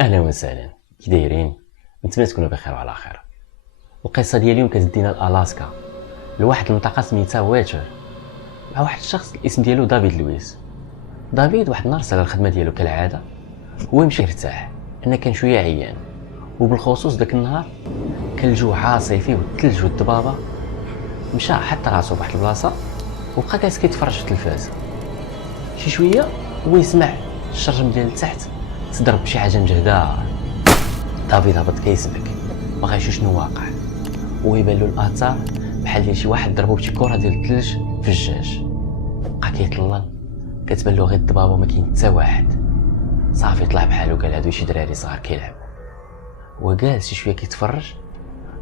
اهلا وسهلا، كي دايرين؟ نتمنى تكونوا بخير وعلى خير. القصه ديال اليوم كتدينا لالاسكا، لواحد المنطقه سميتها ويتشر، مع واحد الشخص الاسم ديالو دافيد لويس. دافيد واحد النهار سال الخدمه ديالو كالعاده، هو يمشي يرتاح لان كان شويه عيان، وبالخصوص داك النهار كان الجو عاصفي والثلج والضبابه. مشى حط راسو بواحد البلاصه وبقى جالس كيتفرج في التلفاز. شي شويه هو يسمع الشرجم ديال التحت تضرب بشي حاجه مجهده. دافيد هبط كيسبك، ما غايشوف شنو واقع، ويبان له الاثار بحال ديال شي واحد ضربو بشي كره ديال الثلج في الجاج. بقى كيطلل، كتبان له غير الضبابه وما كاين حتى واحد. صافي طلع بحالو، قال هادو شي دراري صغار كيلعبوا. هو جالس شي شويه كيتفرج،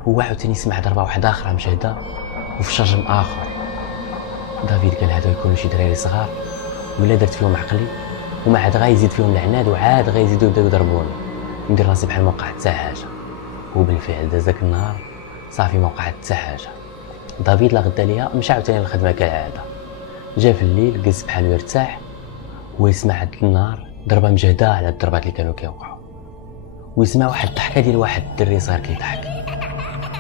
هو عاوتاني سمع ضربه واحده اخرى مجهده وفي شرجم اخر. دافيد قال هادو يكونوا شي دراري صغار ولا درت فيهم عقلي، وما عاد غايزيد فيهم العناد وعاد غايزيدو يبداو يضربوني، ندير راسي بحال ما وقع حتى حاجه. وبالفعل داز داك النهار صافي ما وقع حتى حاجه. دافيد لا غدا ليها مشى عاوتاني للخدمه كالعاده. جا في الليل جلس بحالو يرتاح ويسمع هاد النهار ضربه مجهده على الضربات اللي كانوا كيوقعوا، ويسمع واحد الضحكه ديال واحد الدري صغير كيضحك.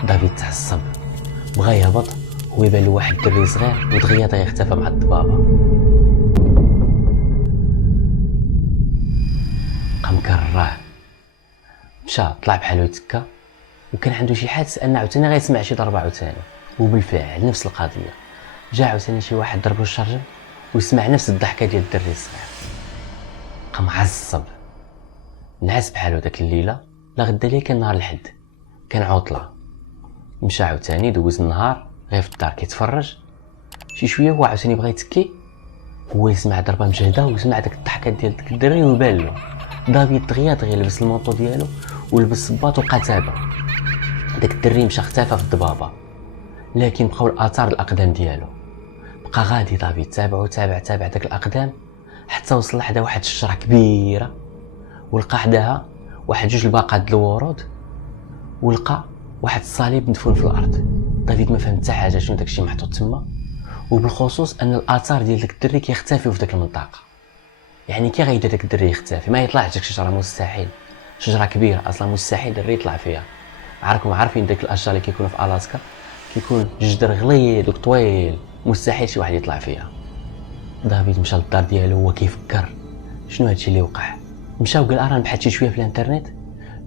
دافيد تعصب، بغى يهبط ويبان له واحد الدري صغير ودغيا طيح اختفى مع الضبابه. بقى مكرره، مشى طلع بحالو يتكا، وكان عنده شي حادث ان عاوتاني غيسمع شي ضربه عاوتاني. وبالفعل نفس القضيه، جا عاوتاني شي واحد ضربو الشرجم ويسمع نفس الضحكه ديال الدري الصغير. بقى معصب، نعس بحالو داك الليله. لا غدا ليه كان نهار الحد، كان عطله. مشى عاوتاني دوز النهار غير في الدار كيتفرج. شي شويه هو عاوتاني بغى يتكي، هو يسمع ضربه مجهده ويسمع داك الضحكه ديال داك الدري، ويبان له دافيد دغيا لبس المونطو ديالو ولبس الصباط وبقى تابع. داك الدري مشى اختفى في الضبابه، لكن بقاو الاثار الاقدام ديالو. بقى غادي دافيد تابع داك الاقدام حتى وصل لحدا واحد الشجره كبيره، ولقى حداها واحد جوج الباقات د الورود، ولقى واحد الصليب مدفون في الارض. دافيد ما فهم حتى حاجه شنو داكشي محطوط تما، وبالخصوص ان الاثار ديال داك الدري كيختفيو في داك المنطقه. يعني كي غيدير داك الدري يختفي؟ ما يطلعش داك الشجره، مستحيل. شجره كبيره اصلا مستحيل دري يطلع فيها. عارفين داك الاشجار اللي كيكونوا في الاسكا كيكون جدر غليظ وطويل، مستحيل شي واحد يطلع فيها. دافيد مشى للدار ديالو وهو كيفكر شنو هادشي اللي وقع. مشى وقال راه نبحث شي شويه في الانترنت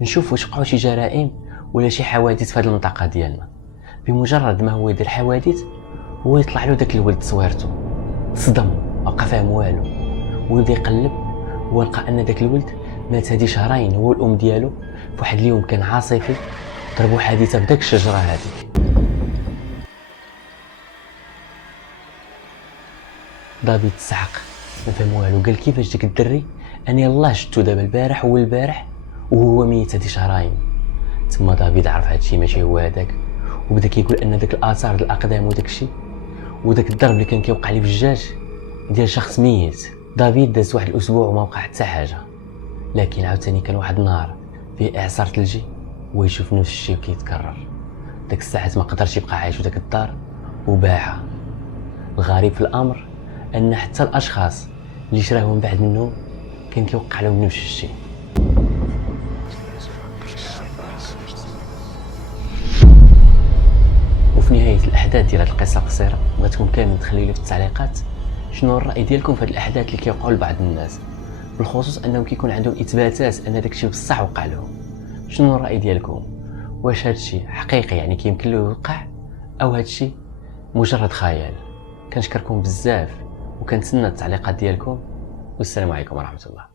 نشوف واش وقعوا شي جرائم ولا شي حوادث في هذه المنطقه ديالنا. بمجرد ما هو يدير حوادث هو يطلع له داك الولد صويرته. صدم، ما بقى فاهم والو، ويبدا يقلب ولقى ان داك الولد مات هادي شهرين هو الام ديالو في واحد اليوم كان عاصفي، ضربوا حادثه بداك الشجره هذيك. دافيد تسعق، ما فهم والو، قال كيفاش داك الدري انا يلاه شفتو دابا البارح وهو ميت هادي شهرين. تما دافيد عرف هادشي ماشي هو هذاك، وبدا كيقول ان داك الاثار ديال الاقدام وداكشي وداك الضرب اللي كان كيوقع ليه في الجاج ديال شخص ميت. دافيد داز واحد الاسبوع وما وقع حتى حاجه، لكن عاوتاني كان واحد النهار فيه اعصار ثلجي ويشوف نفس الشيء كيتكرر. داك الساعات ما قدرش يبقى عايش في داك الدار وباعها. الغريب في الامر ان حتى الاشخاص اللي شراهم بعد منه كان كيوقع لهم نفس الشيء. وفي نهايه الاحداث ديال هذه القصه القصيره بغيتكم كامل تخليو لي في التعليقات شنو الراي ديالكم في هذه الاحداث اللي كيوقعوا لبعض الناس، بالخصوص انهم كيكون عندهم اثباتات ان داكشي بصح وقع لهم. شنو الراي ديالكم؟ واش هادشي حقيقي يعني كيمكن له يوقع، او هادشي مجرد خيال؟ كنشكركم بزاف وكنتسنى التعليقات ديالكم، والسلام عليكم ورحمه الله.